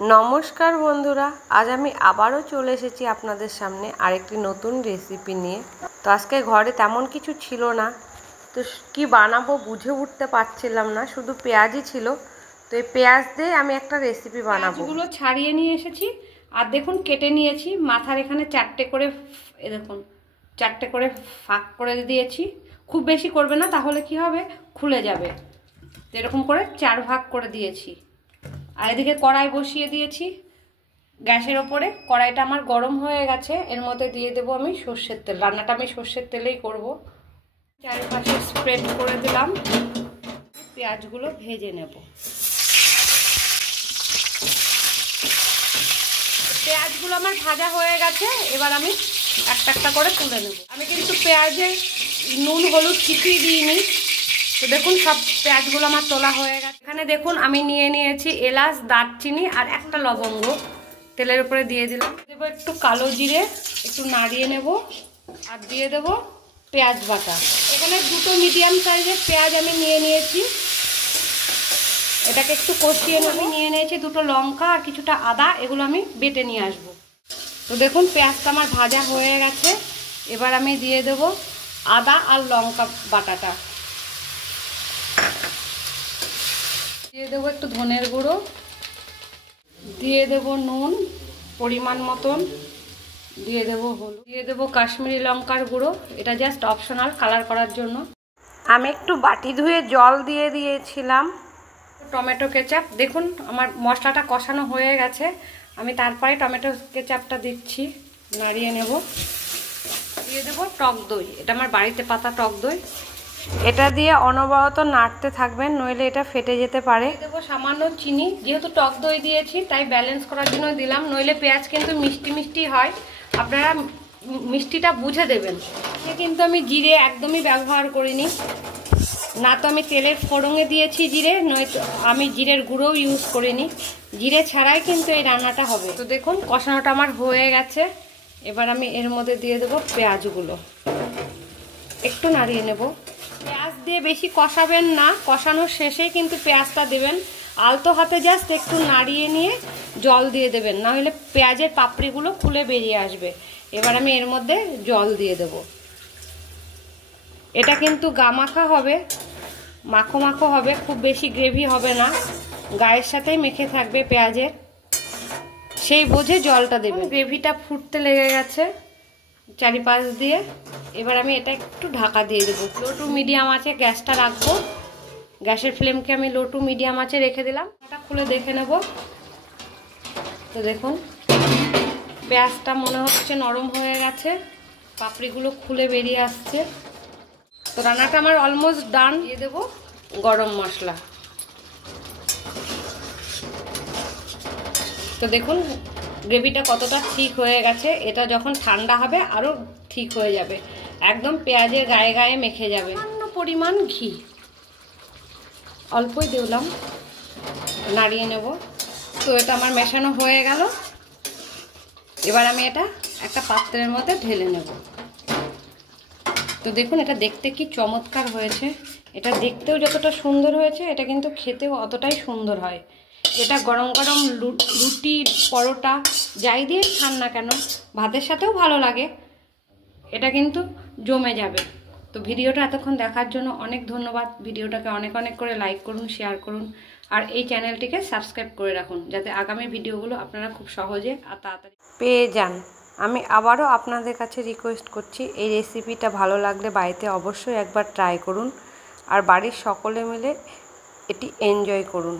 নমস্কার বন্ধুরা, আজ আমি আবারও চলে এসেছি আপনাদের সামনে আরেকটি নতুন রেসিপি নিয়ে। তো আজকে ঘরে তেমন কিছু ছিল না, তো কি বানাবো বুঝে উঠতে পারছিলাম না, শুধু পেঁয়াজই ছিল। তো এই পেঁয়াজ দিয়ে আমি একটা রেসিপি বানাবো। পেঁয়াজগুলো ছাড়িয়ে নিয়ে এসেছি আর দেখুন কেটে নিয়েছি। মাথার এখানে চারটে করে দেখুন চারটে করে ফাঁক করে দিয়েছি। খুব বেশি করবে না, তাহলে কি হবে, খুলে যাবে। তো এরকম করে 4 ভাগ করে দিয়েছি। আর এদিকে কড়াই বসিয়ে দিয়েছি গ্যাসের ওপরে। কড়াইটা আমার গরম হয়ে গেছে, এর মধ্যে দিয়ে দেবো আমি সর্ষের তেল। রান্নাটা আমি সর্ষের তেলেই করব। চারিপাশে স্প্রেড করে দিলাম। পেঁয়াজগুলো ভেজে নেব। পেঁয়াজগুলো আমার ভাজা হয়ে গেছে, এবার আমি একটা একটা করে তুলে নেব। আমি কিন্তু পেঁয়াজে নুন হলুদ কিছুই দিইনি। তো দেখুন সব পেঁয়াজগুলো আমার তোলা হয়ে গেছে। এখানে দেখুন আমি নিয়ে নিয়েছি এলাচ, দারচিনি আর একটা লবঙ্গ। তেলের উপরে দিয়ে দিলাম। দেবো একটু কালো জিরে, একটু নাড়িয়ে নেব। আর দিয়ে দেব পেঁয়াজ বাটা। এখানে দুটো মিডিয়াম সাইজের পেঁয়াজ আমি নিয়ে নিয়েছি, এটাকে একটু কষিয়ে নেব। নিয়ে নিয়েছি দুটো লঙ্কা আর কিছুটা আদা, এগুলো আমি বেটে নিয়ে আসব। তো দেখুন পেঁয়াজটা আমার ভাজা হয়ে গেছে, এবার আমি দিয়ে দেব আদা আর লঙ্কা বাটাটা। দিয়ে দেবো একটু ধনের গুঁড়ো, দিয়ে দেব নুন পরিমাণ মতন, দিয়ে দেব হলুদ, দিয়ে দেবো কাশ্মীরি লঙ্কার গুঁড়ো। এটা জাস্ট অপশনাল, কালার করার জন্য। আমি একটু বাটি ধুয়ে জল দিয়ে দিয়েছিলাম। Tomato ketchup. দেখুন আমার মশলাটা কষানো হয়ে গেছে, আমি তারপরে টমেটো কেচাপটা দিচ্ছি। নাড়িয়ে নেব। দিয়ে দেবো টক দই, এটা আমার বাড়িতে পাতা টক দই। এটা দিয়ে অনবরত নাড়তে থাকবেন, নইলে এটা ফেটে যেতে পারে। দেবো সামান্য চিনি, যেহেতু টক দই দিয়েছি তাই ব্যালেন্স করার জন্য দিলাম, নইলে পেঁয়াজ কিন্তু মিষ্টি মিষ্টি হয়, আপনারা মিষ্টিটা বুঝে দেবেন। কিন্তু আমি জিরে একদমই ব্যবহার করিনি, না তো আমি তেলের ফোড়নে দিয়েছি জিরে, নয়তো আমি জিরের গুঁড়োও ইউজ করিনি। জিরে ছাড়াই কিন্তু এই রান্নাটা হবে। তো দেখুন কষানোটা আমার হয়ে গেছে, এবার আমি এর মধ্যে দিয়ে দেবো পেঁয়াজগুলো। একটু নাড়িয়ে নেব। পেঁয়াজ দিয়ে বেশি কষাবেন না, কষানোর শেষেই কিন্তু পেঁয়াজটা দেবেন। আলতো হাতে জাস্ট একটু নাড়িয়ে নিয়ে জল দিয়ে দেবেন, না হলে পেঁয়াজের পাপড়িগুলো খুলে বেরিয়ে আসবে। এবার আমি এর মধ্যে জল দিয়ে দেব। এটা কিন্তু গামাখা হবে, মাখো মাখো হবে, খুব বেশি গ্রেভি হবে না, গায়ের সাথেই মেখে থাকবে পেঁয়াজের, সেই বুঝে জলটা দেবেন। গ্রেভিটা ফুটতে লেগে গেছে চারিপাশ দিয়ে, এবার আমি এটা একটু ঢাকা দিয়ে দেবো। লো টু মিডিয়াম আঁচে গ্যাসটা রাখবো। গ্যাসের ফ্লেমকে আমি লো টু মিডিয়াম আঁচে রেখে দিলাম। এটা খুলে দেখে নেব। তো দেখুন পেঁয়াজটা মনে হচ্ছে নরম হয়ে গেছে, পাপড়িগুলো খুলে বেরিয়ে আসছে। তো রান্নাটা আমার অলমোস্ট ডান। দিয়ে দেবো গরম মশলা। তো দেখুন গ্রেভিটা কতটা ঠিক হয়ে গেছে। এটা যখন ঠান্ডা হবে আরও ঠিক হয়ে যাবে, একদম পেঁয়াজের গায়ে গায়ে মেখে যাবে। সামান্য পরিমাণ ঘি অল্পই দিলাম, নাড়িয়ে নেব। তো এটা আমার মেশানো হয়ে গেল, এবার আমি এটা একটা পাত্রের মধ্যে ঢেলে নেব। তো দেখুন এটা দেখতে কি চমৎকার হয়েছে। এটা দেখতেও যতটা সুন্দর হয়েছে, এটা কিন্তু খেতেও অতটাই সুন্দর হয়। এটা গরম গরম রুটি, পরোটা যাই দিয়ে খান না কেন, ভাতের সাথেও ভালো লাগে, এটা কিন্তু জমে যাবে। তো ভিডিওটা এতক্ষণ দেখার জন্য অনেক ধন্যবাদ। ভিডিওটাকে অনেক অনেক করে লাইক করুন, শেয়ার করুন, আর এই চ্যানেলটিকে সাবস্ক্রাইব করে রাখুন, যাতে আগামী ভিডিওগুলো আপনারা খুব সহজে আর তাড়াতাড়ি পেয়ে যান। আমি আবারও আপনাদের কাছে রিকোয়েস্ট করছি, এই রেসিপিটা ভালো লাগলে বাড়িতে অবশ্যই একবার ট্রাই করুন, আর বাড়ির সকলে মিলে এটি এনজয় করুন।